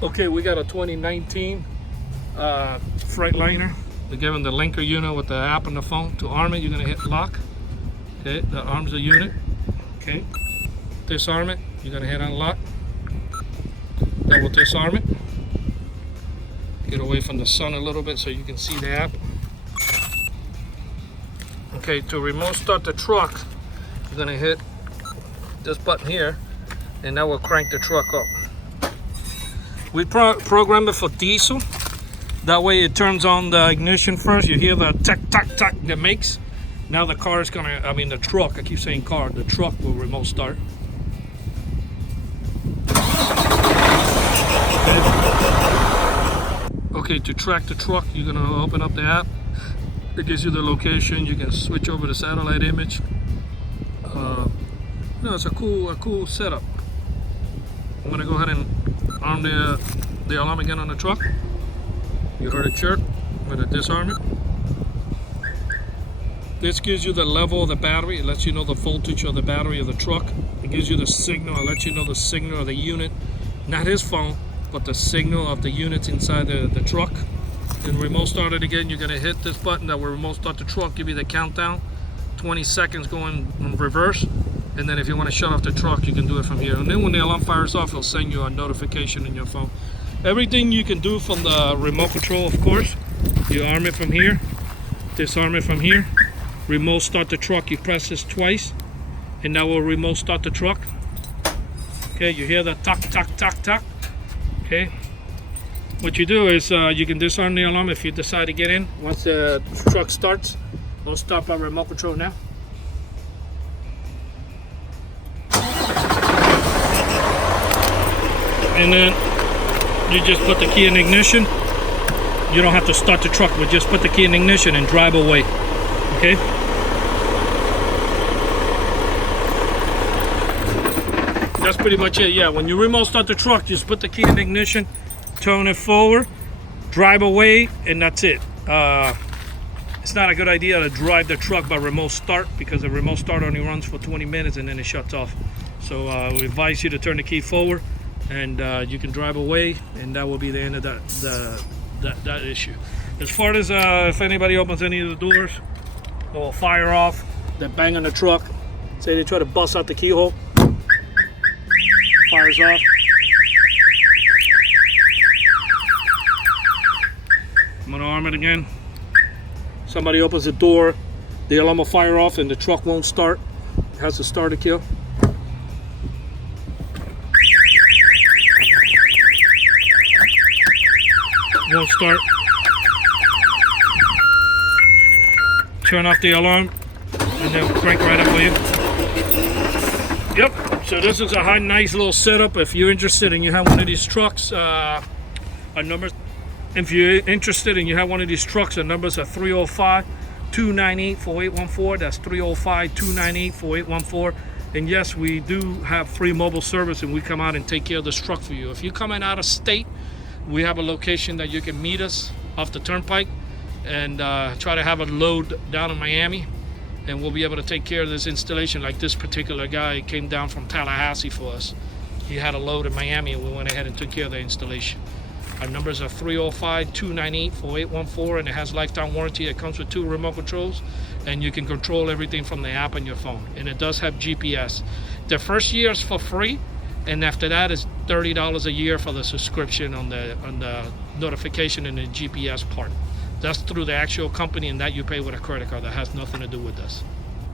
Okay, we got a 2019 freightliner. We're given the Linkr unit with the app on the phone. To arm it, you're gonna hit lock. Okay, that arms the unit. Okay, disarm it, you're gonna hit unlock. That will disarm it. Get away from the sun a little bit so you can see the app. Okay, to remote start the truck, you're gonna hit this button here, and that will crank the truck up. We programmed it for diesel. That way it turns on the ignition first. You hear the tack, tack, tack that makes. Now the car is gonna, the truck, I keep saying car, the truck will remote start. Okay, to track the truck, you're gonna open up the app. It gives you the location. You can switch over to satellite image. It's a cool setup. I'm gonna go ahead and arm the alarm again on the truck. You heard it chirp. I'm gonna disarm it. This gives you the level of the battery. It lets you know the voltage of the battery of the truck. It gives you the signal. It lets you know the signal of the unit, not his phone, but the signal of the units inside the truck. Then remote start it again. You're gonna hit this button that will remote start the truck, give you the countdown, 20 seconds going in reverse. And then if you want to shut off the truck, you can do it from here. And then when the alarm fires off, it'll send you a notification in your phone. Everything you can do from the remote control, of course. You arm it from here, disarm it from here, remote start the truck. You press this twice, and that will remote start the truck. Okay, you hear the tuck, tuck, tuck, tuck. Okay. What you do is you can disarm the alarm if you decide to get in. Once the truck starts, we'll start by remote control now. And then you just put the key in ignition. You don't have to start the truck, but just put the key in ignition and drive away. Okay? That's pretty much it. Yeah, when you remote start the truck, just put the key in ignition, turn it forward, drive away, and that's it. It's not a good idea to drive the truck by remote start, because the remote start only runs for 20 minutes and then it shuts off. So we advise you to turn the key forward, and you can drive away, and that will be the end of that issue. As far as if anybody opens any of the doors, it will fire off. They bang on the truck. Say they try to bust out the keyhole, fires off. I'm gonna arm it again. Somebody opens the door, the alarm will fire off, and the truck won't start. It has to start to kill. Won't start. Turn off the alarm, and then crank right up for you. Yep. So this is a nice little setup. If you're interested and you have one of these trucks, our numbers. If you're interested and you have one of these trucks, our numbers are 305-298-4814. That's 305-298-4814. And yes, we do have free mobile service, and we come out and take care of this truck for you. If you're coming out of state, we have a location that you can meet us off the turnpike and try to have a load down in Miami, and we'll be able to take care of this installation. Like this particular guy came down from Tallahassee for us. He had a load in Miami, and we went ahead and took care of the installation. Our numbers are 305-298-4814, and it has lifetime warranty. It comes with 2 remote controls, and you can control everything from the app on your phone. And it does have GPS. The first year is for free, and after that is $30 a year for the subscription on the notification and the GPS part. That's through the actual company, and that you pay with a credit card. That has nothing to do with us.